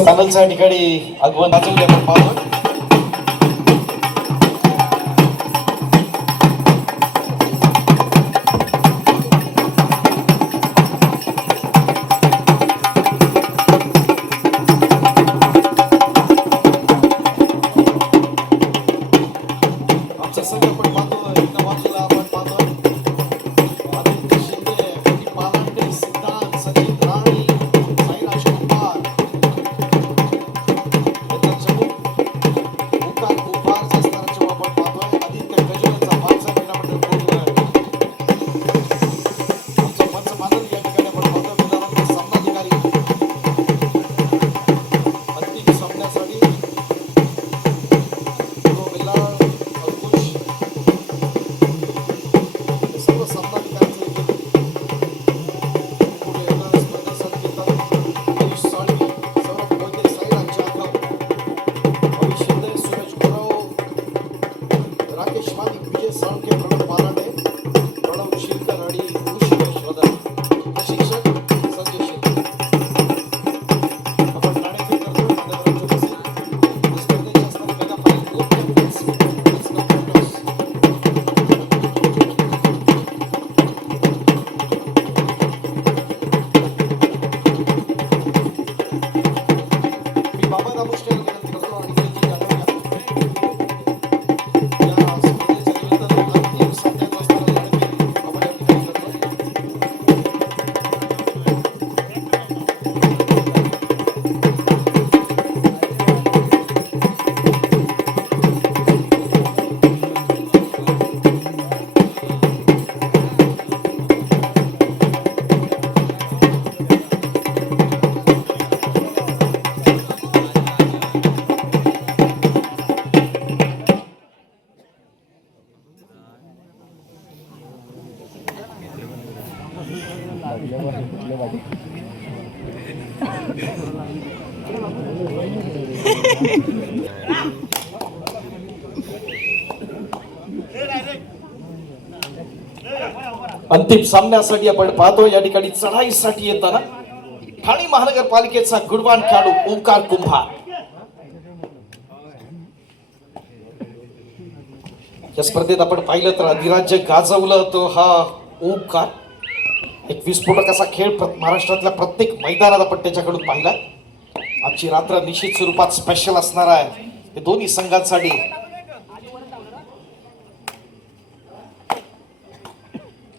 छोटस पॅनलच्या ठिकाणी आगमन वाजवले आपण पाहतो. आमचा संघ आपण पाहतो एका बाजूला आपण पाहतो आदित्य शिंदे, पालंटे, सिद्धांत, सचिन राणी, साईराज कुंभार, अंतिम सामन्यासाठी आपण पाहतो या ठिकाणी चढाईसाठी येताना ठाणे महानगरपालिकेचा गुणवान खेळाडू ओंकार कुंभार. या स्पर्धेत आपण पाहिलं तर अधिराज्य गाजवलं तो हा ओंकार. एक विस्फोटक असा खेळ महाराष्ट्रातल्या प्रत्येक मैदानात आपण त्याच्याकडून पाहिला. आजची रात्र निश्चित स्वरूपात स्पेशल असणार आहे हे दोन्ही संघांसाठी.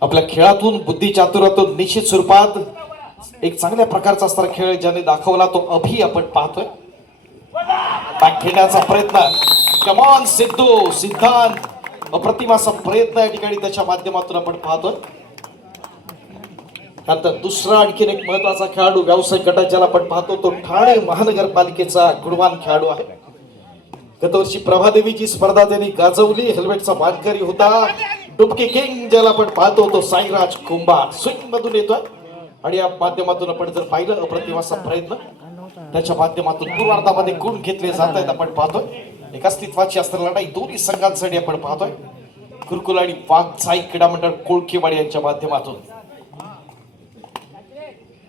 आपल्या खेळातून बुद्धी चातुर्यातून निश्चित स्वरूपात एक चांगल्या प्रकारचा असणारा खेळ ज्याने दाखवला तो अभि आपण पाहतोय. बॅक खेळण्याचा प्रयत्न, कमॉन सिद्धू, सिद्धांत, अप्रतिम असा प्रयत्न या ठिकाणी त्याच्या माध्यमातून आपण पाहतोय. नंतर दुसरा आणखीन एक महत्वाचा खेळाडू व्यावसायिक गटात ज्याला आपण पाहतो तो ठाणे महानगरपालिकेचा गुणवान खेळाडू आहे. गतवर्षी प्रभादेवीची स्पर्धा त्यांनी गाजवली, हेल्मेटचा मानकरी होता. डुबकी किंग ज्याला आपण पाहतो तो साईराज कुंभार स्विंग मधून येतोय आणि या माध्यमातून आपण जर पाहिलं अप्रतिम असा प्रयत्न त्याच्या माध्यमातून पूर्वार्धामध्ये गुण घेतले जात आहेत आपण पाहतोय. एक अस्तित्वाची असणारी लढाई दोन्ही संघांसाठी आपण पाहतोय. कुरकुल आणि वाघसाई क्रीडा मंडळ कोळकेवाडी यांच्या माध्यमातून.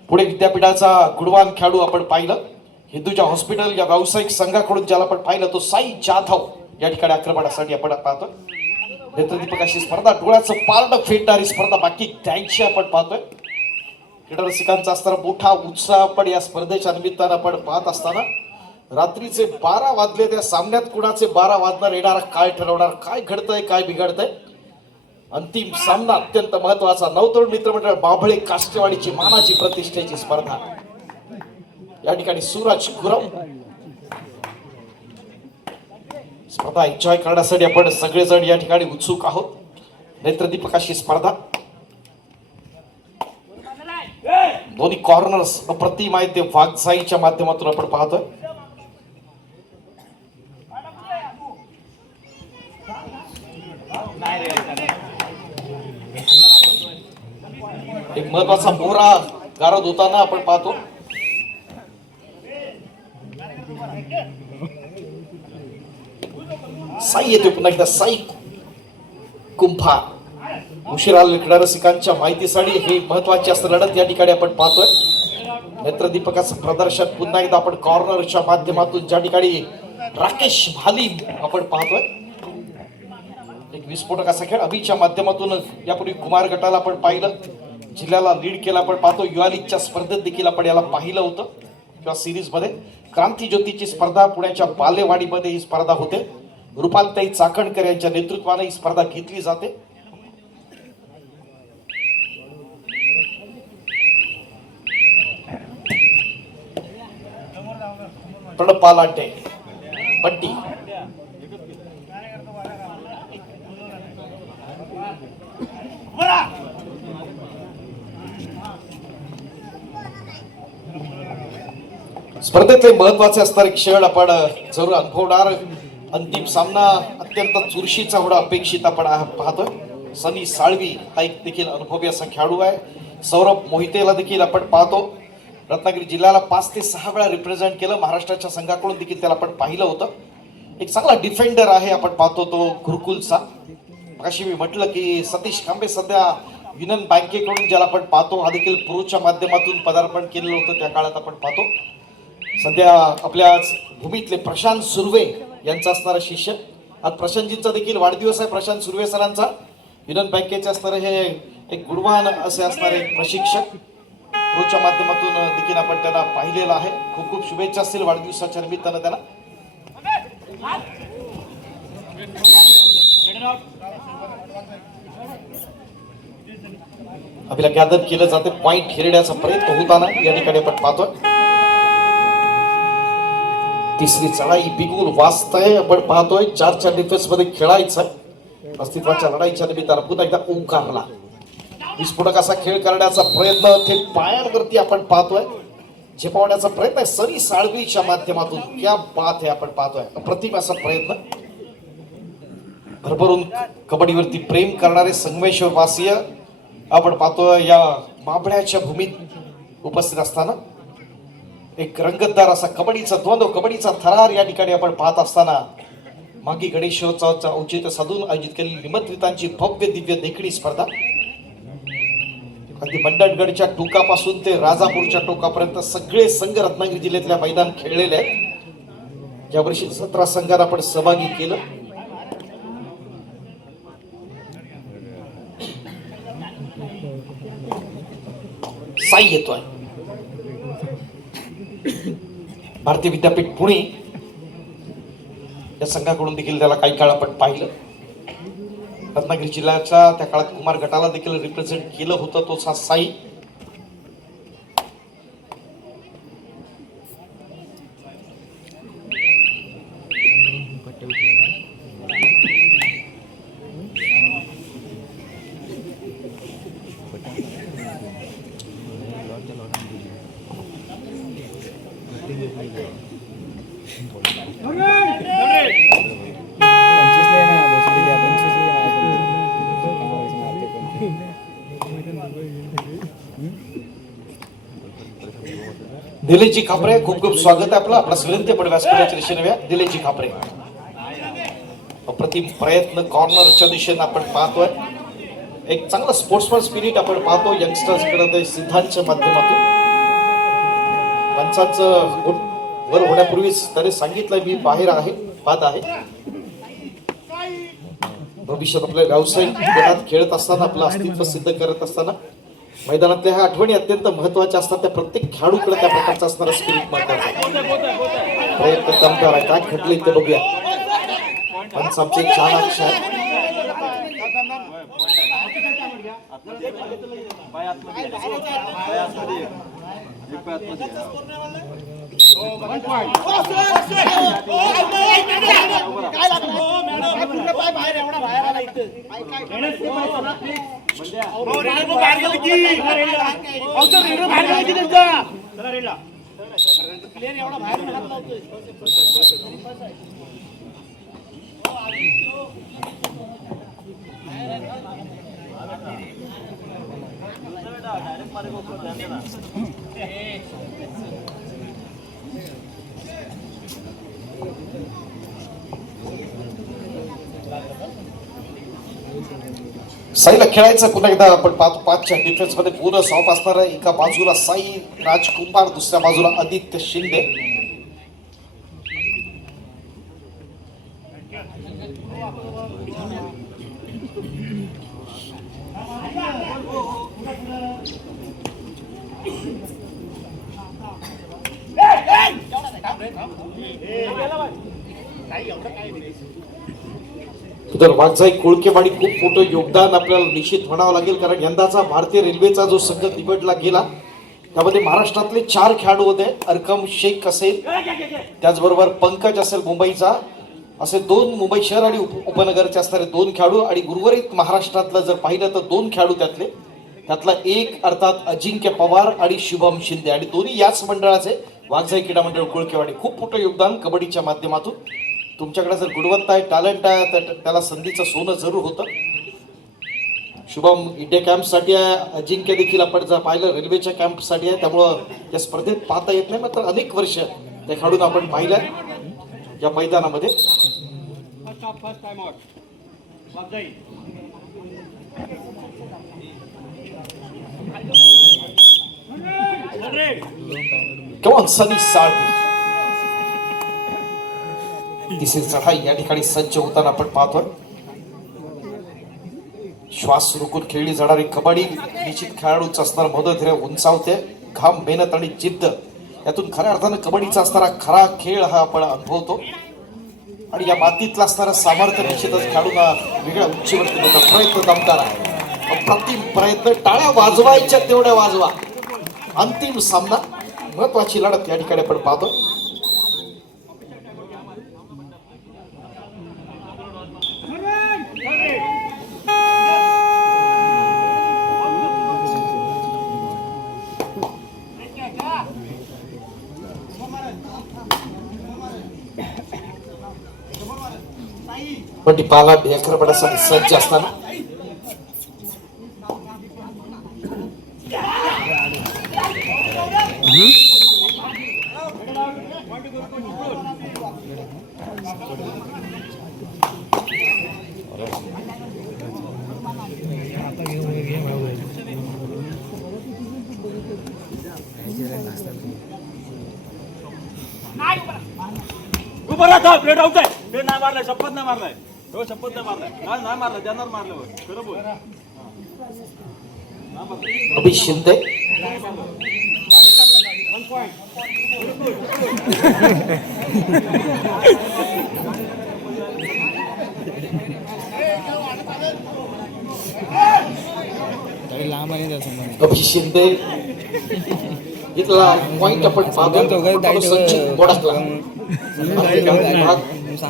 पुणे विद्यापीठाचा गुणवान खेळाडू आपण पाहिलं. हिंदूजा हॉस्पिटल या व्यावसायिक संघाकडून ज्याला आपण पाहिलं तो साई जाधव या ठिकाणी आक्रमणासाठी आपण पाहतोय. नेत्रदीपक अशी स्पर्धा, डोळ्याचं पारड फेडणारी स्पर्धा बाकी त्यांची आपण पाहतोय. क्रीडा रसिकांचा असताना मोठा उत्साह आपण या स्पर्धेच्या निमित्तानं आपण पाहत असताना रात्रीचे 12 वाजले. त्या सामन्यात कुणाचे 12 वाजणार, येणार काय ठरवणार, काय घडतंय काय बिघडतंय. अंतिम सामना अत्यंत महत्वाचा. नवतरुण मित्रमंडळ बाभळे काष्टेवाडीची मानाची प्रतिष्ठेची स्पर्धा. या ठिकाणी सूरज गुरव स्पर्धा एन्जॉय करण्यासाठी आपण सगळेजण या ठिकाणी उत्सुक आहोत. नेत्रदीपक अशी स्पर्धा, दोन्ही कॉर्नर्स अप्रतिम आहेत ते वाघसाईच्या माध्यमातून आपण पाहतोय. एक महत्वाचा मोहरा गारद होताना आपण पाहतो. साई येतो पुन्हा एकदा, साई कुंभार. उशिरा क्रीडा रसिकांच्या माहितीसाठी ही महत्वाची असं लढत या ठिकाणी आपण पाहतोय. नेत्रदीपकाचं प्रदर्शन पुन्हा एकदा आपण कॉर्नरच्या माध्यमातून ज्या ठिकाणी राकेश भाली आपण पाहतोय, एक विस्फोटक असा खेळ अभिच्या माध्यमातून यापूर्वी कुमार गटाला आपण पाहिलं, जिल्ह्याला लीड केला आपण पाहतो. युवा लीगच्या स्पर्धेत देखील आपण याला पाहिलं होतं किंवा सिरीज मध्ये. क्रांती ज्योतीची स्पर्धा पुण्याच्या बालेवाडीमध्ये ही स्पर्धा होते. रुपालताई चाकणकर यांच्या नेतृत्वाने ही स्पर्धा घेतली जाते. पालाटे पट्टी स्पर्धेतले महत्वाचे असणारे खेळ आपण जरूर अनुभवणार. अंतिम सामना अत्यंत चुरशीचा होणं अपेक्षित आपण पाहतोय. सनी साळवी हा एक देखील अनुभवी असा खेळाडू आहे. सौरभ मोहितेला देखील आपण पाहतो. रत्नागिरी जिल्ह्याला 5 ते 6 वेळा रिप्रेझेंट केलं. महाराष्ट्राच्या संघाकडून देखील त्याला आपण पाहिलं होतं. एक चांगला डिफेंडर आहे आपण पाहतो तो गुरुकुलचा. अशी मी म्हटलं की सतीश खांबे सध्या युनियन बँकेकडून ज्याला आपण पाहतो, हा देखील प्रोच्या माध्यमातून पदार्पण केलेलं होतं त्या काळात आपण पाहतो. सध्या आपल्या भूमीतले प्रशांत सुर्वे यांचा असणारा शिष्य. आज प्रशांतजींचा देखील वाढदिवस आहे. प्रशांत सुर्वे सरांचा युनियन बँकेचे असणारे हे एक गुणवान असे असणारे प्रशिक्षक प्रोच्या माध्यमातून देखील आपण त्यांना पाहिलेलं आहे. खूप खूप शुभेच्छा असतील वाढदिवसाच्या निमित्तानं त्यांना. आपल्याला गॅदर केलं जाते. पॉइंट हिरड्याचा प्रयत्न होताना या ठिकाणी आपण पाहतोय. तिसरी चढाई बिगुल वाचतंय आपण पाहतोय. 4च्या डिफेन्स मध्ये खेळायचं अस्तित्वाच्या लढाईच्या निमित्तानं पुन्हा एकदा ओंकारला विस्फोटक असा खेळ करण्याचा प्रयत्न थेट पायांवरती आपण पाहतोय. झेपावण्याचा प्रयत्न आहे सनी साळवीच्या माध्यमातून. क्या बात आहे आपण पाहतोय. अप्रतिम असा प्रयत्न. भरभरून कबड्डीवरती प्रेम करणारे संगमेश्वर वासीय आपण पाहतोय या माबळ्याच्या भूमीत उपस्थित असताना. एक रंगतदार असा कबड्डीचा द्वंद्व, कबड्डीचा थरार या ठिकाणी आपण पाहत असताना मागे गणेशोत्सवाचा औचित्य साधून आयोजित केलेली निमंत्रितांची भव्य दिव्य देखणी स्पर्धा. अगदी मंडणगडच्या टोकापासून ते राजापूरच्या टोकापर्यंत सगळे संघ रत्नागिरी जिल्ह्यातल्या मैदान खेळलेले आहेत. यावर्षी 17 संघांना आपण सहभागी केलं. साई येतोय. भारतीय विद्यापीठ पुणे या संघाकडून देखील त्याला काही काळ आपण पाहिलं. रत्नागिरी जिल्ह्याच्या त्या काळात कुमार गटाला देखील रिप्रेझेंट केलं होतं तोच हा साई. दिलेजी खापरे खूप खूप स्वागत आहे आपलं. आपला विनंती आपण व्यासपीठाच्या दिशेने दिलेजी खापरे. अप्रतिम प्रयत्न कॉर्नरच्या दिशेने आपण पाहतोय. एक चांगला स्पोर्ट्समन स्पिरिट आपण पाहतो यंगस्टर्स कडे सिद्धांतच्या माध्यमातून. पंचांचं वर होण्यापूर्वीच त्याने सांगितलंय मी बाहेर आहे, पाहत आहे. भविष्यात आपल्या व्यावसायिक गटात खेळत असताना आपलं अस्तित्व सिद्ध करत असताना मैदानातल्या ह्या आठवणी अत्यंत महत्वाच्या असतात. त्या प्रत्येक खेळाडूकडे त्या प्रकारचा असणारा स्पिरिट महत्वाचा प्रयत्न दमदार आहे. काय घडले ते बघूया. पंच आमचे चाणाक्ष साईला खेळायचं पुन्हा एकदा आपण पाच पाचच्या डिफेन्स मध्ये पूर्ण सॉफ असणार आहे. एका बाजूला साई राजकुमार, दुसऱ्या बाजूला आदित्य शिंदे. तर वाघजाई कुळकेवाडी खूप मोठं योगदान आपल्याला निश्चित म्हणावं लागेल, कारण यंदाचा भारतीय रेल्वेचा जो संघ निवडला गेला त्यामध्ये महाराष्ट्रातले 4 खेळाडू होते. अरकम शेख असेल, त्याचबरोबर पंकज असेल मुंबईचा, असे 2 मुंबई शहर आणि उपनगरचे असणारे 2 खेळाडू, आणि उर्वरित महाराष्ट्रातलं जर पाहिलं तर 2 खेळाडू त्यातला एक अर्थात अजिंक्य पवार आणि शुभम शिंदे, आणि दोन्ही याच मंडळाचे वाघजाई क्रीडा मंडळ कुळकेवाडी. खूप मोठं योगदान कबड्डीच्या माध्यमातून. तुमच्याकडे जर गुणवत्ता आहे, टॅलेंट आहे, तर त्याला संधीचं सोनं जरूर होतं. शुभम इंडिया कॅम्पसाठी आहे, अजिंक्य देखील आपण जर पाहिलं रेल्वेच्या कॅम्पसाठी आहे, त्यामुळं त्या स्पर्धेत पाहता येत नाही, मात्र अनेक वर्ष त्या खेळाडूंना आपण पाहिलंय या मैदानामध्ये. Come on, सनी साळवी. तिसरी चढाई या ठिकाणी सज्ज होताना आपण पाहतोय. श्वास रोखून खेळली जाणारी कबड्डी निश्चित खेळाडूच असणार मदत उंचावते. घाम, मेहनत आणि जिद्द यातून खऱ्या अर्थानं कबड्डीचा असणारा खरा खेळ हा आपण अनुभवतो, आणि या मातीतला असणारा सामर्थ्य निश्चितच खेळाडूंना वेगळ्या उंचीवरती नेता. प्रयत्न दमदार आहे, अप्रतिम प्रयत्न. टाळ्या वाजवायच्या तेवढ्या वाजवा. अंतिम सामना, महत्वाची लढत या ठिकाणी आपण पाहतो. पण ती पाला ढेकरपणासाठी सज्ज असताना प्लेट आउट आहे. प्लेट नाही मारलाय, शपथ नाही मारलाय. हो, शपथ नाही मारलाय. नाही मारलाय, त्यांना मारलं. खरं बोल. अभि शिंदे. अभि शिंदे इथला पॉइंट आपण पाहतो. सचिन बोडकला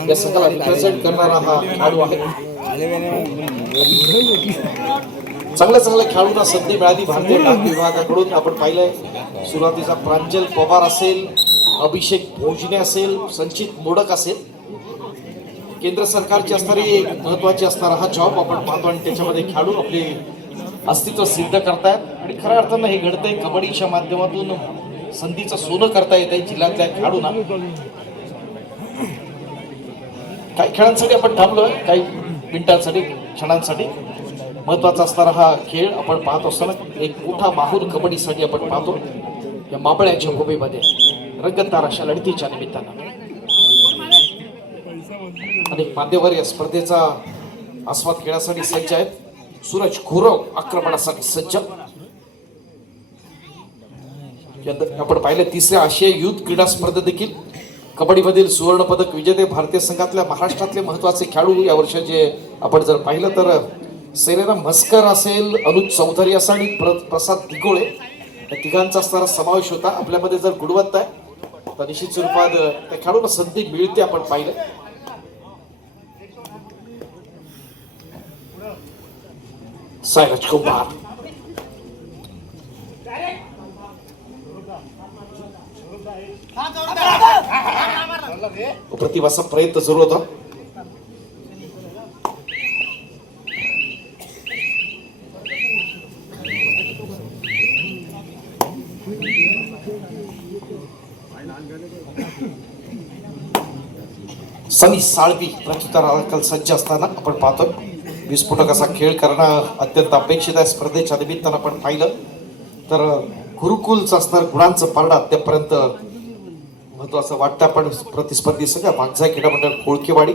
या संघाला रिप्रेझेंट करणारा हा खेळाडू आहे. चांगल्या खेळाडूंना संधी मिळाली भारतीय डाक विभागाकडून. आपण पाहिलंय सुरुवातीचा प्रांजल पवार असेल, अभिषेक भोजने असेल, संचित मोडक असेल. केंद्र सरकारची असणारी महत्वाची असणारा हा जॉब आपण पाहतो, आणि त्याच्यामध्ये खेळाडू आपले अस्तित्व सिद्ध करतायत, आणि खऱ्या अर्थानं हे घडतंय. कबड्डीच्या माध्यमातून संधीचं सोनं करता येत आहे जिल्ह्यातल्या खेळाडूंना. काही खेळांसाठी आपण थांबलोय, काही मिनिटांसाठी, क्षणांसाठी. महत्वाचा असणारा हा खेळ आपण पाहत असताना एक मोठा माहूर कबड्डीसाठी आपण पाहतो या माबळ्याच्या भूमीमध्ये रंगतदार अशा लढतीच्या निमित्तानं. अनेक मान्यवर या स्पर्धेचा आस्वाद घेण्यासाठी सज्ज आहेत. सूरज खुरव आक्रमणासाठी सज्ज. आपण पाहिलं तिसऱ्या आशियाई युथ क्रीडा स्पर्धेत देखील कबड्डीमधील सुवर्ण पदक विजेते भारतीय संघातल्या महाराष्ट्रातले महत्वाचे खेळाडू या वर्षाचे आपण जर पाहिलं तर सेरेना म्हस्कर असेल, अनुज चौधरी असेल आणि प्रसाद दिगोळे, या तिघांचा असणारा समावेश होता. आपल्यामध्ये जर गुणवत्ता आहे तर निश्चित स्वरूपात त्या खेळाडूंना संधी मिळते. आपण पाहिलं साई राजकुमार. प्रतिभाचा प्रयत्न सुरू होता. सनी साळवी प्रत्युत्तराला सज्ज असताना आपण पाहतो. विस्फोटक असा खेळ करणं अत्यंत अपेक्षित आहे. स्पर्धेच्या निमित्तानं आपण पाहिलं तर गुरुकुलचं असणार गुणांचं पारडं अद्यापर्यंत महत्वाचं वाटतं. पण प्रतिस्पर्धी सगळ्या वागजाई क्रीडा मंडळ कोळकेवाडी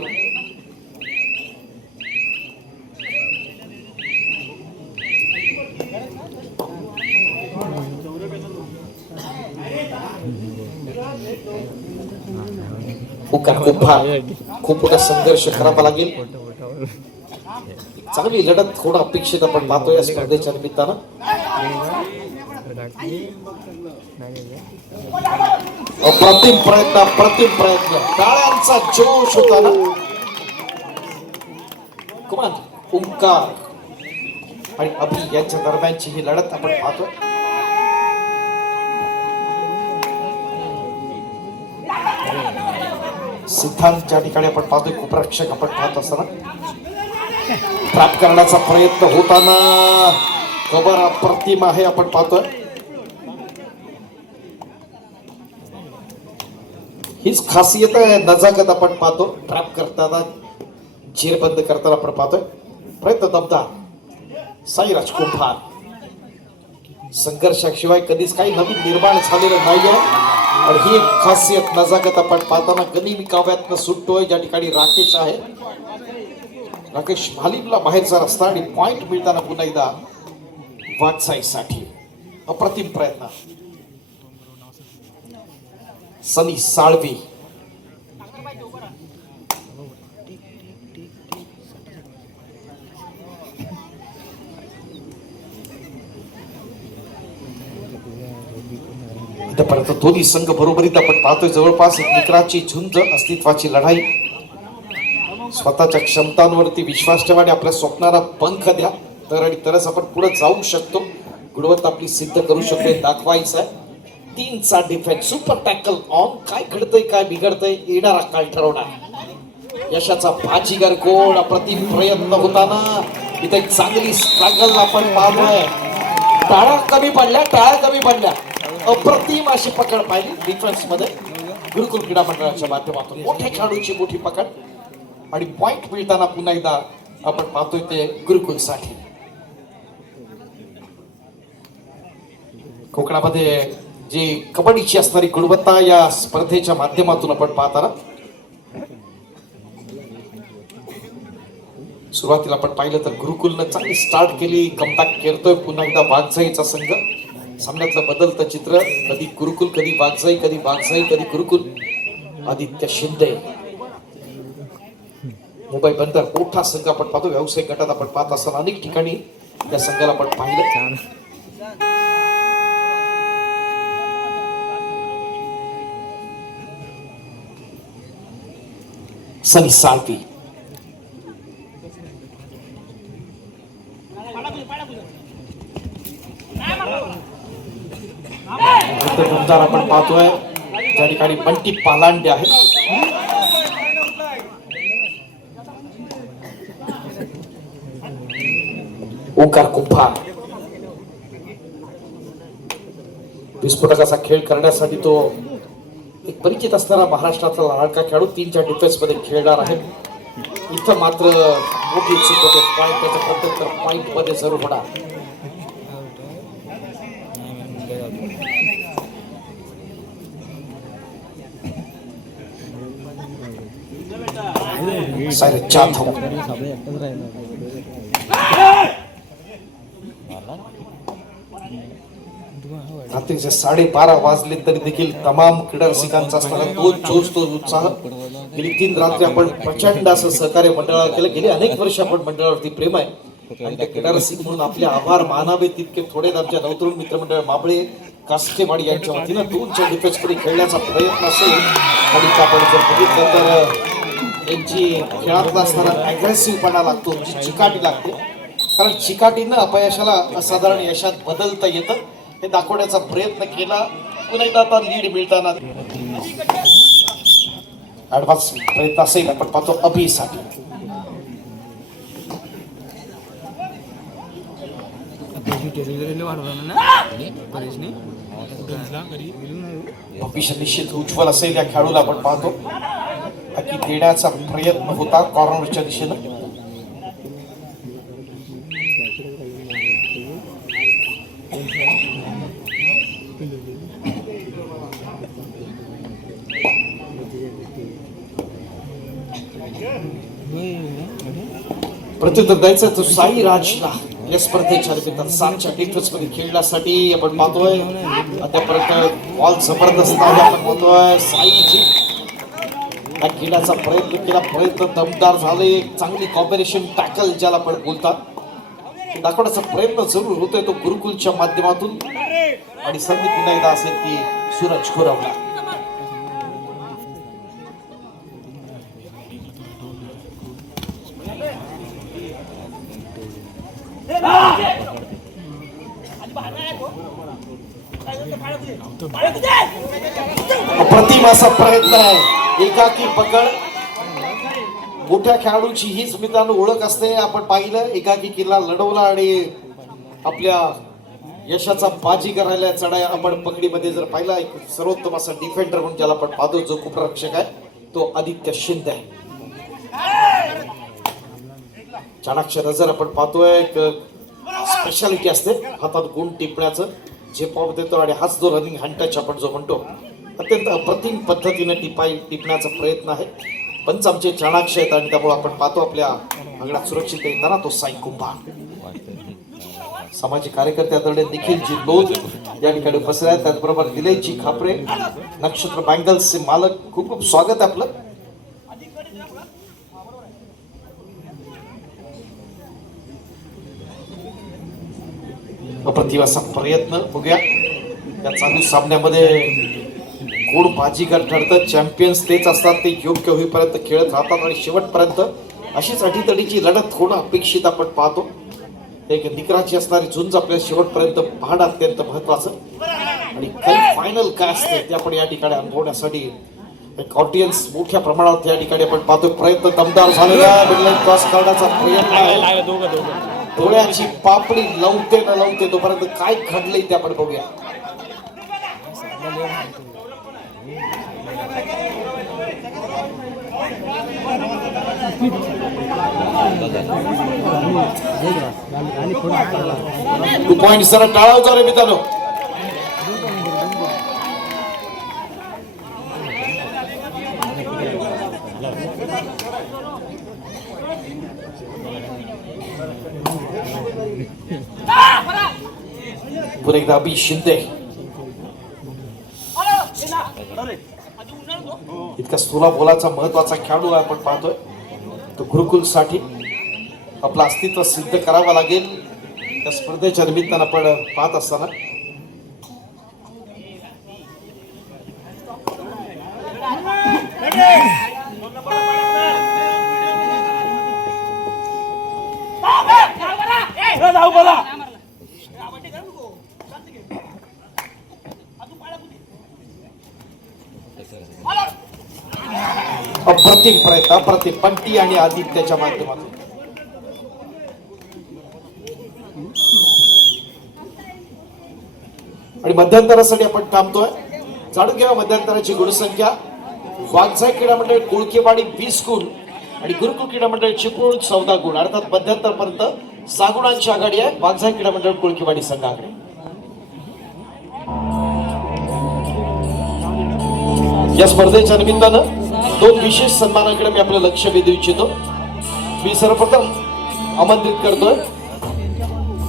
खूप मोठा संघर्ष करावा लागेल. चांगली लढत होणं अपेक्षित आपण पाहतोय या स्पर्धेच्या निमित्तानं. अप्रतिम प्रयत्न टाळ्यांचा जोश होता ना. कुमार ओंकार आणि अभि यांच्या दरम्यानची ही लढत आपण पाहतोय. सिद्धांत ज्या ठिकाणी आपण पाहतोय खूप रक्षक आपण पाहत असताना ट्रॅप करण्याचा प्रयत्न होताना खबर अप्रतिम आहे आपण पाहतोय. हीच खासियत आहे नजाकत आपण पाहतो. ट्रॅप करताना झेर बंद करताना आपण पाहतोय प्रयत्न दमदार. साईराज कुंभार संघर्षाशिवाय कधीच काही नवीन निर्माण झालेलं नाहीये आणि ही एक खासियत नजाकत आपण पाहताना गनिमी काव्यातनं सुटतोय. ज्या ठिकाणी राकेश आहे राकेश भालीमला बाहेरचा रस्ता आणि पॉइंट मिळताना पुन्हा एकदा वाटसाईसाठी अप्रतिम प्रयत्न. सनी साळवी परंतु दोन्ही संघ बरोबरीत आपण पाहतोय जवळपास एकमेकांची झुंज अस्तित्वाची लढाई. स्वतःच्या क्षमतांवरती विश्वास ठेवा आणि आपल्या स्वप्नाला पंख द्या तर आणि तरच आपण पुढे जाऊ शकतो. गुणवत्ता आपली सिद्ध करू शकतो दाखवायचं आहे. 3चा डिफेन्स सुपर टॅकल ऑन. काय घडतंय काय बिघडतंय येणारा काळ ठरवणार. यशाचा बाजीगर कोण. अप्रतिम प्रयत्न होताना इथे एक चांगली स्ट्रगल आपण पाहतोय. टाळ्या कमी पडल्या अप्रतिम अशी पकड पाहिली डिफेन्स मध्ये गुरुकुल क्रीडा मंडळाच्या माध्यमातून. मोठ्या खेळाडूची मोठी पकड आणि पॉइंट मिळताना पुन्हा एकदा आपण पाहतोय ते गुरुकुलसाठी. कोकणामध्ये जी कबड्डीची असणारी गुणवत्ता या स्पर्धेच्या माध्यमातून आपण पाहताना सुरुवातीला आपण पाहिलं तर गुरुकुलनं चांगली स्टार्ट केली. कमबॅक करतोय पुन्हा एकदा वाघजाईचा संघ. सामन्यातलं बदलतं चित्र कधी गुरुकुल कधी वाघजाई कधी गुरुकुल. आदित्य शिंदे मुंबई बंदर मोठा संघ आपण पाहतो. व्यावसायिक गटात आपण पाहत असताना अनेक ठिकाणी त्या संघाला आपण पाहिलं. सनी साळवी आपण पाहतोय त्या ठिकाणी बंटी पालांडे आहे. ओंकार कुंभार विस्फोटकाचा खेळ करण्यासाठी तो एक परिचित असणारा महाराष्ट्रातला लाडका खेळाडू 3च्या डिफेन्स मध्ये खेळणार आहे. इथं मात्र मोठी चूक होते. पॉइंट त्याचा प्रत्येक पॉइंट मध्ये जरूर होणार. साईराज जाधव रात्रीचे 12:30 वाजले तरी देखील तमाम क्रीडा रसिकांचा असणारा तो जोश तो उत्साह. गेली 3 रात्री आपण प्रचंड असं सहकार्य मंडळाला केलं. गेली अनेक वर्ष आपण मंडळावरती प्रेम आहे आणि त्या क्रीडा रसिक म्हणून आपले आभार मानावे तितके थोडे. आमच्या नवतरुण मित्रमंडळ माबळे कास्टेवाडी यांच्या वतीनं 2च्या डिफेन्स कडे खेळण्याचा प्रयत्न असेल आणि आपण जर बघितलं तर त्यांची खेळातला असणारा अग्रेसिव्हपणा लागतो जी चिकाटी लागते. कारण चिकाटीनं अपयशाला असाधारण यशात बदलता येतं हे दाखवण्याचा प्रयत्न केला. पुन्हा एकदा आता लीड मिळताना ऍडव्हान्स प्रयत्न असेल आपण पाहतो अभिसाठी. भविष्य निश्चित उज्ज्वल असेल या खेळाडूला आपण पाहतो. की देण्याचा प्रयत्न होता कॉर्नरच्या दिशेनं. प्रत्युत्तर द्यायचं तो साई राजला या स्पर्धेच्या निमित्तानं 7च्या टेटर्स मध्ये खेळण्यासाठी आपण पाहतोय. आतापर्यंत बॉल जबरदस्त आहे. आपण पाहतोय साईची या खेळाचा प्रयत्न दमदार झाले. एक चांगली कॉम्बिनेशन टॅकल ज्याला आपण बोलतात ते दाखवण्याचा प्रयत्न जरूर होतोय तो गुरुकुलच्या माध्यमातून. आणि संधी पुन्हा एकदा असेल ती सूरज गोरावला. अप्रतिम असा प्रयत्न आहे. एकाकी पकड मोठ्या खेळाडूची हीच मित्रांनो ओळख असते. आपण पाहिलं एकाकी किल्ला लढवला आणि आपल्या यशाचा बाजी करायला चढाई. आपण पकडीमध्ये जर पाहिला एक सर्वोत्तम असा डिफेंडर म्हणून ज्याला आपण पाहतो जो कुपरक्षक आहे तो आदित्य शिंदे आहे. चाणाक्ष नजर आपण पाहतोय एक स्पेशालिटी असते हातात गुण टिपण्याचं जे पाव देतो. आणि हाच जो रनिंग हँडटच आपण जो म्हणतो अत्यंत अप्रतिम पद्धतीने टिपण्याचा प्रयत्न आहे. पंच आमचे चाणाक्ष आहेत आणि त्यामुळे आपण पाहतो आपल्या अंगणात सुरक्षित येताना तो साई कुंभार. सामाजिक कार्यकर्ते आदरणीय निखिलजी लोध या ठिकाणी उपस्थित आहेत. त्याचबरोबर निलेशजी खापरे नक्षत्र बँगल्सचे मालक. खूप खूप स्वागत आहे आपलं. अप्रतिम असा प्रयत्न बघूया या चालू सामन्यामध्ये कोण बाजीगर ठरतं. चॅम्पियन्स तेच असतात. ते योग्य होईपर्यंत खेळत राहतात आणि शेवटपर्यंत अशीच अटीतडीची लढत होणं अपेक्षित आपण पाहतो. एक निकराची असणारी झुंज आपल्या शेवटपर्यंत पाहणं अत्यंत महत्वाचं. आणि काही फायनल काय असते ते आपण या ठिकाणी अनुभवण्यासाठी एक ऑडियन्स मोठ्या प्रमाणात या ठिकाणी आपण पाहतो. प्रयत्न दमदार झालेला मिडलाईन क्रॉस करण्याचा प्रयत्न आहे. डोळ्याची पापडी लवते न लवते तोपर्यंत काय घडले ते आपण बघूया. टू पॉइंट जरा टाळावतो रे मित्रांनो. पुन्हा एकदा अभि शिंदे इतका स्थूला बोलाचा महत्वाचा खेळाडू आपण पाहतोय. तो गुरुकुल साठी आपलं अस्तित्व सिद्ध करावं लागेल त्या स्पर्धेच्या निमित्तानं आपण पाहत असताना. अप्रतिम प्रयत्न अप्रतिम पंटी आणि आदित्यच्या माध्यमातून. आणि मध्यंतरासाठी आपण थांबतोय. जाणून घ्या मध्यंतराची गुणसंख्या. वाघजाई क्रीडा मंडळ कुळकेवाडी 20 गुण आणि गुरुकुल क्रीडा मंडळ चिपळूण 14 गुण. अर्थात मध्यंतर पर्यंत 6 गुणांची आघाडी आहे वाघजाई क्रीडा मंडळ कुळकेवाडी संघाकडे. या स्पर्धेच्या निमित्तानं 2 विशेष सन्मानाकडे मी आपलं लक्ष वेधू इच्छितो. मी सर्वप्रथम आमंत्रित करतोय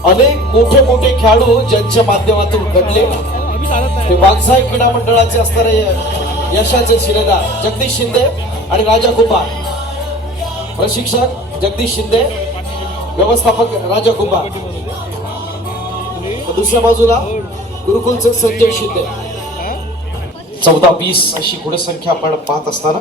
अनेक मोठे मोठे खेळाडू ज्यांच्या माध्यमातून घडले ते वाघजाई क्रीडा मंडळाचे असणारे यशाचे शिलेदार जगदीश शिंदे आणि राजा कुंभार. प्रशिक्षक जगदीश शिंदे, व्यवस्थापक राजा कुंभार. दुसऱ्या बाजूला गुरुकुलचे संजय शिंदे. 14-20 अशी गुणसंख्या आपण पाहत असताना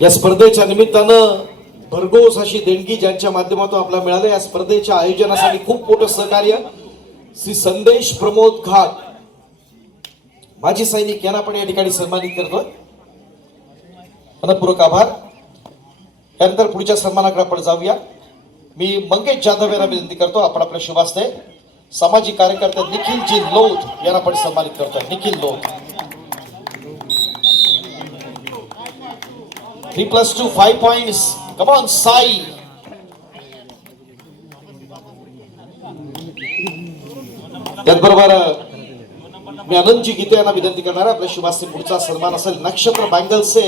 या स्पर्धेच्या निमित्तानं भरघोस अशी देणगी ज्यांच्या माध्यमातून आपल्याला मिळाली. या स्पर्धेच्या आयोजनासाठी खूप मोठं सहकार्य श्री संदेश प्रमोद घाट माजी सैनिक यांना पण या ठिकाणी सन्मानित करतोय. मनपूर्वक आभार. त्यानंतर पुढच्या सन्मानाकडे आपण जाऊया. मी मंगेश जाधव यांना विनंती करतो आपण आपल्या शुभास्ते सामाजिक कार्यकर्ते निखिलजी लोध यांना पण सन्मानित करतोय. निखिल लोध 3+2 5 points. Come on, Sai. त्याचबरोबर मी आनंदजी गीते यांना विनंती करणार आहे. आपल्या शुभास्ते पुढचा सन्मान असेल नक्षत्र बँगल्सचे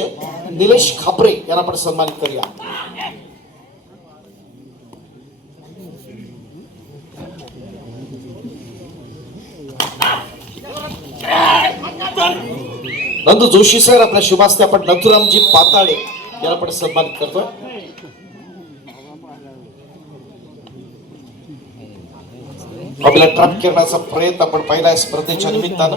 निलेश खापरे यांना आपण सन्मानित करूया. नंदू जोशी सर आपल्या शुभास्ते आपण नथुरामजी पाताळे याला आपण सन्मानित करतोय. आपल्याला ट्रॅप करण्याचा प्रयत्न आपण पाहिला स्पर्धेच्या निमित्तानं.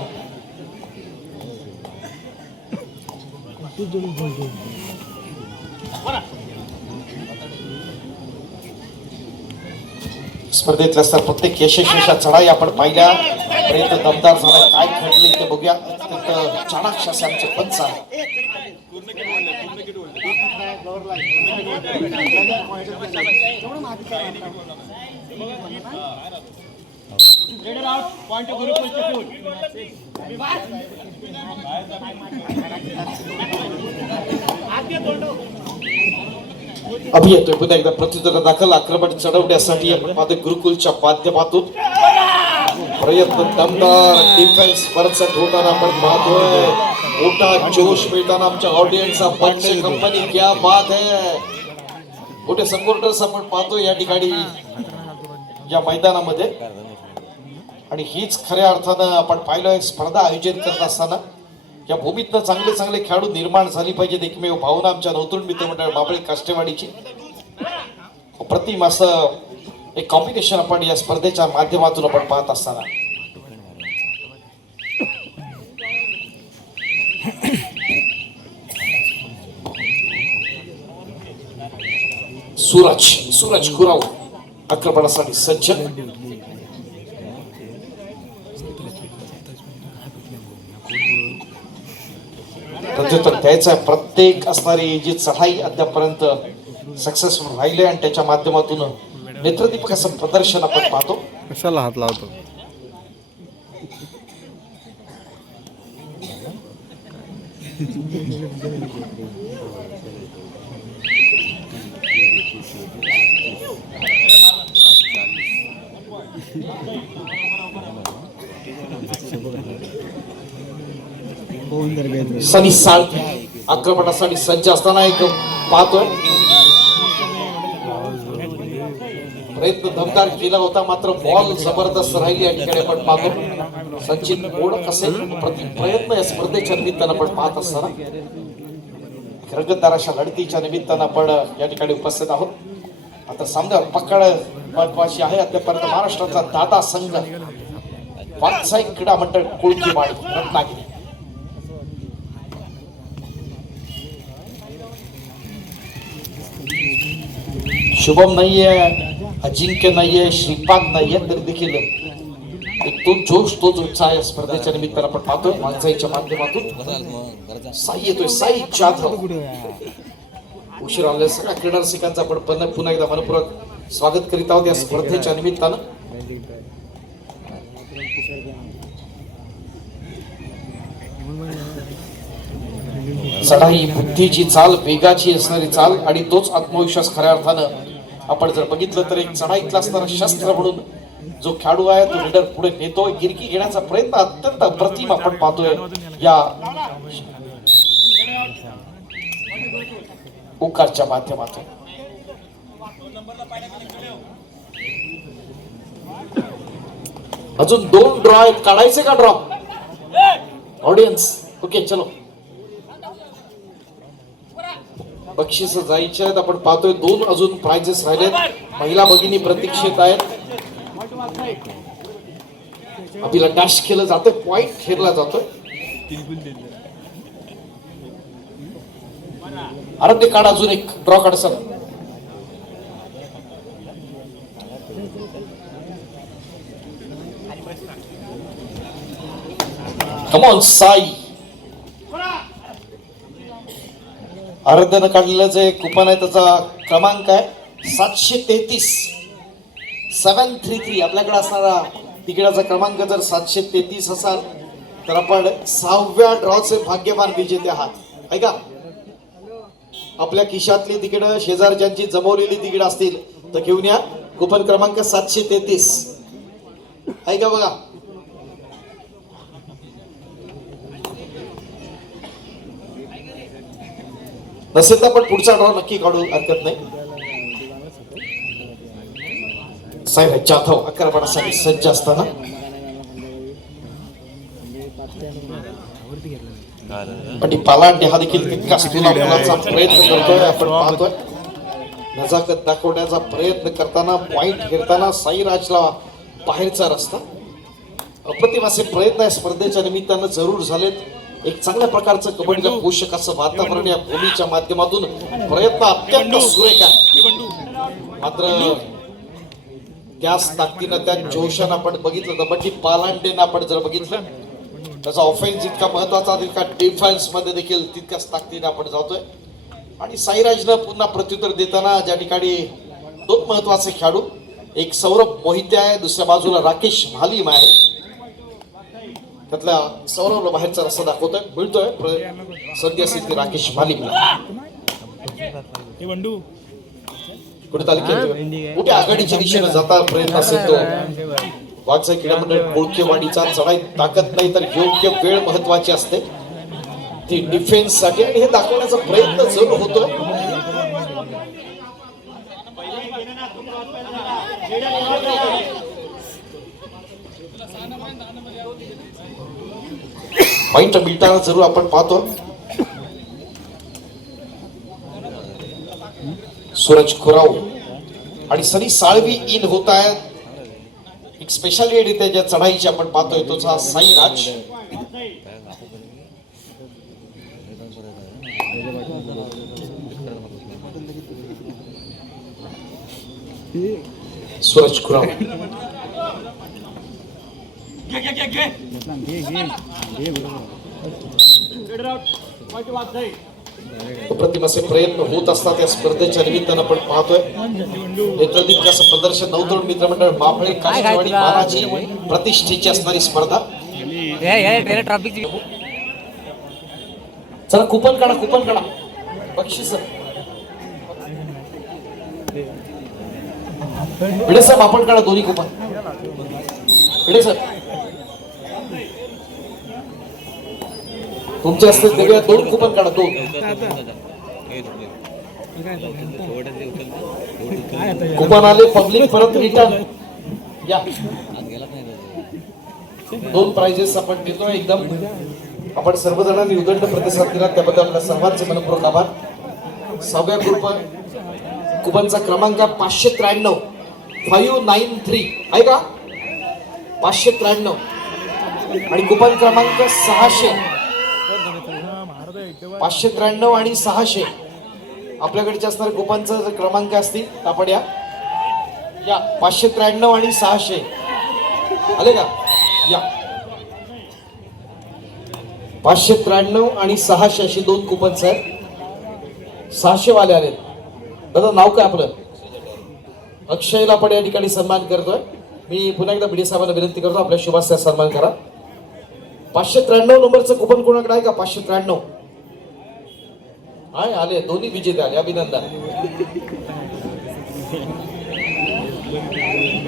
स्पर्धेतल्या असतात प्रत्येक यशस्वीच्या चढाई आपण पाहिल्या. प्रयत्न दमदार झाला. काय घडलं इथे बघूया. चाणाक्ष असे आमचे पंच आहे. अभि येतोय पुन्हा एकदा प्रत्युत्तर दाखल. आक्रमण चढवण्यासाठी आपण पाहतोय गुरुकुलच्या माध्यमातून प्रयत्न दमदार डिफेन्स परत होताना आपण पाहतोय. मोठा जोश मिळताना आमच्या ऑडियन्सचा पंच कंपनी क्या बात है. मोठे सपोर्टर्स आपण पाहतोय या ठिकाणी या मैदानामध्ये. आणि हीच खऱ्या अर्थानं आपण पाहिलोय स्पर्धा आयोजित करत असताना या भूमीतनं चांगले चांगले खेळाडू निर्माण झाली पाहिजे. एकमेव भावना आमच्या नौतरुण मित्रमंडळ बाबळी काष्टेवाडीची. प्रतिम असं एक कॉम्बिनेशन आपण या स्पर्धेच्या माध्यमातून आपण पाहत असताना सूरज कुराव आक्रमणासाठी सज्ज. प्रत्युत्तर द्यायचं प्रत्येक असणारी जी चढाई अद्यापर्यंत सक्सेसफुल राहिले आणि त्याच्या माध्यमातून नेत्रदीपक असं प्रदर्शन आपण पाहतो. कशाला हात लावतो. सनी साळके आक्रमणासाठी सज्ज असताना एक पाहतोय. प्रयत्न दमदार केला होता मात्र बॉल जबरदस्त राहिली या ठिकाणी आपण पाहतो. सचिन मोडक असेल प्रयत्न या स्पर्धेच्या निमित्तानं आपण पाहत असताना रंगतदार अशा लढतीच्या निमित्तानं आपण या ठिकाणी उपस्थित आहोत. आता सामन्यावर पकड महत्वाची आहे. अद्यापर्यंत महाराष्ट्राचा दादा संघ व्यावसायिक क्रीडा मंडळ कुळकीवाडी रत्नागिरी शुभम नाहीये, अजिंक्य नाहीये, श्रीपाद नाहीये, तरी देखील एक तो जोश तो उत्साह या स्पर्धेच्या निमित्तानं आपण पाहतोय. माणसाईच्या माध्यमातून साई येतोय. साई जाधव उशीर आलेल्या सगळ्या क्रीडा रसिकांचं आपण पुन्हा एकदा मनपूर्वक स्वागत करीत आहोत या स्पर्धेच्या निमित्तानं. चढाई बुद्धीची चाल, वेगाची असणारी चाल आणि तोच आत्मविश्वास खऱ्या अर्थानं आपण जर बघितलं तर एक चढाईतला असणारा शस्त्र म्हणून जो खेळाडू आहे तो लीडर पुढे नेतोय. गिरकी घेण्याचा प्रयत्न अत्यंत अप्रतिम आपण पाहतोय या ओंकारच्या माध्यमातून. अजून 2 ड्रॉ आहेत. काढायचे का ड्रॉ ऑडियन्स? ओके चलो. बक्षीस जायचे आहेत आपण पाहतोय. 2 अजून प्राइजेस राहिलेत. महिला भगिनी प्रतीक्षित आहेत. अभिला डॅश केलं जातोय. पॉइंट खेळला जातोय. आराध्य काढ अजून एक ड्रॉ काढ सर. Come on Sai. आराध्यानं काढलेलं जे कुपन आहे त्याचा क्रमांक आहे 733 733. आपल्याकडे असणारा तिकिटाचा क्रमांक जर 733 असाल तर आपण 6व्या ड्रॉचे भाग्यवान विजेते आहात. ऐका, आपल्या खिशातली तिकीट शेजारच्यांची जमवलेली तिकीट असतील तर घेऊन या. कुपन क्रमांक 733. ऐका बघा, नसेल तर आपण पुढचा ड्रॉ नक्की काढू, हरकत नाही. साहेब जाधव आक्रमणासाठी सज्ज असताना पण पालांडे हा देखील तितकाच तुलाचा प्रयत्न करतोय. आपण पाहतोय नजाकत दाखवण्याचा प्रयत्न करताना पॉइंट घेताना साईराजला बाहेरचा रस्ता. अप्रतिम असे प्रयत्न या स्पर्धेच्या निमित्तानं जरूर झालेत. एक चांगल्या प्रकारचं कबड्डीला पोषक असं वातावरण या भूमीच्या माध्यमातून प्रयत्न अत्यंत सुरेख आहे. मात्र त्याच ताकदीनं त्या जोशानं आपण बघितलं तर बंटी पालांडेनं आपण जर बघितलं त्याचा ऑफेन्स जितका महत्वाचा तितका डिफेन्स मध्ये देखील तितक्याच ताकदीने आपण जातोय. आणि साईराजनं पुन्हा प्रत्युत्तर देताना ज्या ठिकाणी दोन महत्वाचे खेळाडू, एक सौरभ मोहिते आहे, दुसऱ्या बाजूला राकेश भालीम आहे. त्यातल्या सौरभला बाहेरचा रस्ता दाखवतोय, मिळतोय सध्या स्थिती राकेश भालीमला. कुठे तालुक्यात मोठ्या आघाडीच्या दिशेने जाता प्रयत्न असेल तो वाघसाई क्रीडा मंडळ कोळकेवाडीचा. चढाई ताकद नाही तर योग्य वेळ महत्वाची असते ती डिफेन्स साठी, आणि हे दाखवण्याचा प्रयत्न जरूर होतोय. पॉइंट मिळताना जरूर आपण पाहतो. सूरज खुराव आणि सनी साळवी इन होत आहेत. एक स्पेशालिटी त्याच्या चढाईची आपण पाहतोय तोच हा साईराज. सूरज खुराव अप्रतिम असे प्रयत्न होत असतात या स्पर्धेच्या निमित्तानं आपण पाहतोय. नेत्रदीप असं प्रदर्शन नवतरुण मित्रमंडळ बाफळे काष्टवाडी महाराजी प्रतिष्ठेची असणारी स्पर्धा. चला कुपन काढा बक्षीस. भिडे साहेब आपण काढा दोन्ही कुपन. भिडे साहेब तुमच्या असते देऊया, दोन कुपन काढा, दोन कुपन आले. पब्लिक परत रिटर्न या. दोन प्राइजेस आपण देतोय एकदम. आपण सर्वजणांनी उदंड प्रतिसाद दिला त्याबद्दल आपल्या सर्वांचे मनपूर्वक आभार. 6व्या ग्रुप कुपनचा क्रमांक 593 593 आहे का? 593 आणि कुपन क्रमांक 600 593 आणि 600 आपल्याकडचे असणारे कुपनचा जर क्रमांक असतील आपण या 593 आणि 600 आले का? या 593 आणि 600 अशी दोन कुपन्स आहेत. 600 वाले आलेत. दादा नाव काय आपलं? अक्षयला आपण या ठिकाणी सन्मान करतोय. मी पुन्हा एकदा भिडे साहेबांना विनंती करतो आपल्या शुभास्या सन्मान करा. 593 नंबरचं कुपन कोणाकडे आहे का? 593 आहे. आले दोन्ही विजेते आले, अभिनंदन.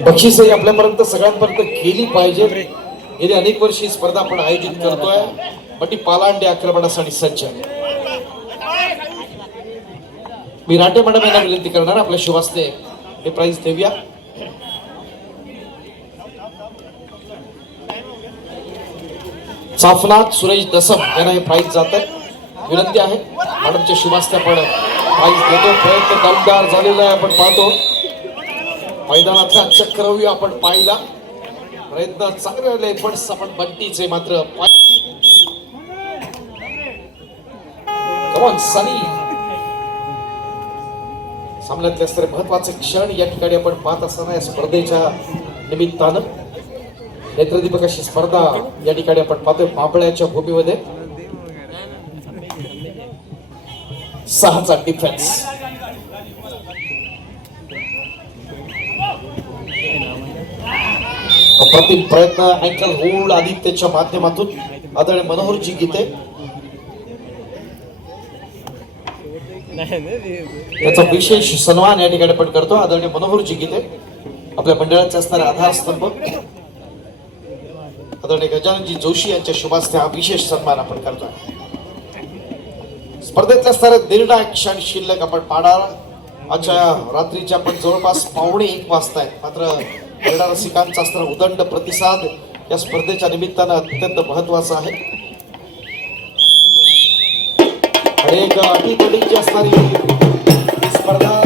बक्षीसही आपल्यापर्यंत सगळ्यांपर्यंत गेली पाहिजे. गेली अनेक वर्षी स्पर्धा आपण आयोजित करतोय. बटी पालांडे आक्रमणासाठी सज्ज. मी राटे मॅडम यांना विनंती करणार आपल्या शुभास्ते हे प्राइज देऊया. साफनाथ सुरेश दसम यांना हे प्राइज जात आहे. विनंती आहे मॅडमच्या शुभास्ते आपण प्राइज देतो. प्रयत्न दमदार झालेला आहे. आपण पाहतो मैदानातला चक्रव्यूह आपण पाहिला. प्रयत्न चांगले झाले पण आपण बंटीचे मात्र कमॉन सनी सामन्यातले असणारे महत्वाचे क्षण या ठिकाणी आपण पाहत असताना या स्पर्धेच्या निमित्तानं नेत्रदीपक अशी स्पर्धा या ठिकाणी आपण पाहतोय पापळ्याच्या भूमीमध्ये. 6चा डिफेन्स. अप्रतिम प्रयत्न अँकल होल्ड आदित्यच्या माध्यमातून आदरणीय मनोहरजी गीते त्याचा विशेष सन्मान या ठिकाणी आपण करतो. आदरणीय मनोहरजी गीते आपल्या मंडळाचे असणारे आधारस्तंभ आदरणीय गजाननजी जोशी यांच्या शुभास्ते हा विशेष सन्मान आपण करतो. स्पर्धेतल्या स्तरात निर्णायक क्षण शिल्लक आपण पाहणार आजच्या रात्रीच्या आपण जवळपास 1:15 वाजताय. मात्र क्रीडा रसिकांचा असणारा उदंड प्रतिसाद या स्पर्धेच्या निमित्तानं अत्यंत महत्वाचा आहे. आणि एक अटीतटीची असणारी ही स्पर्धा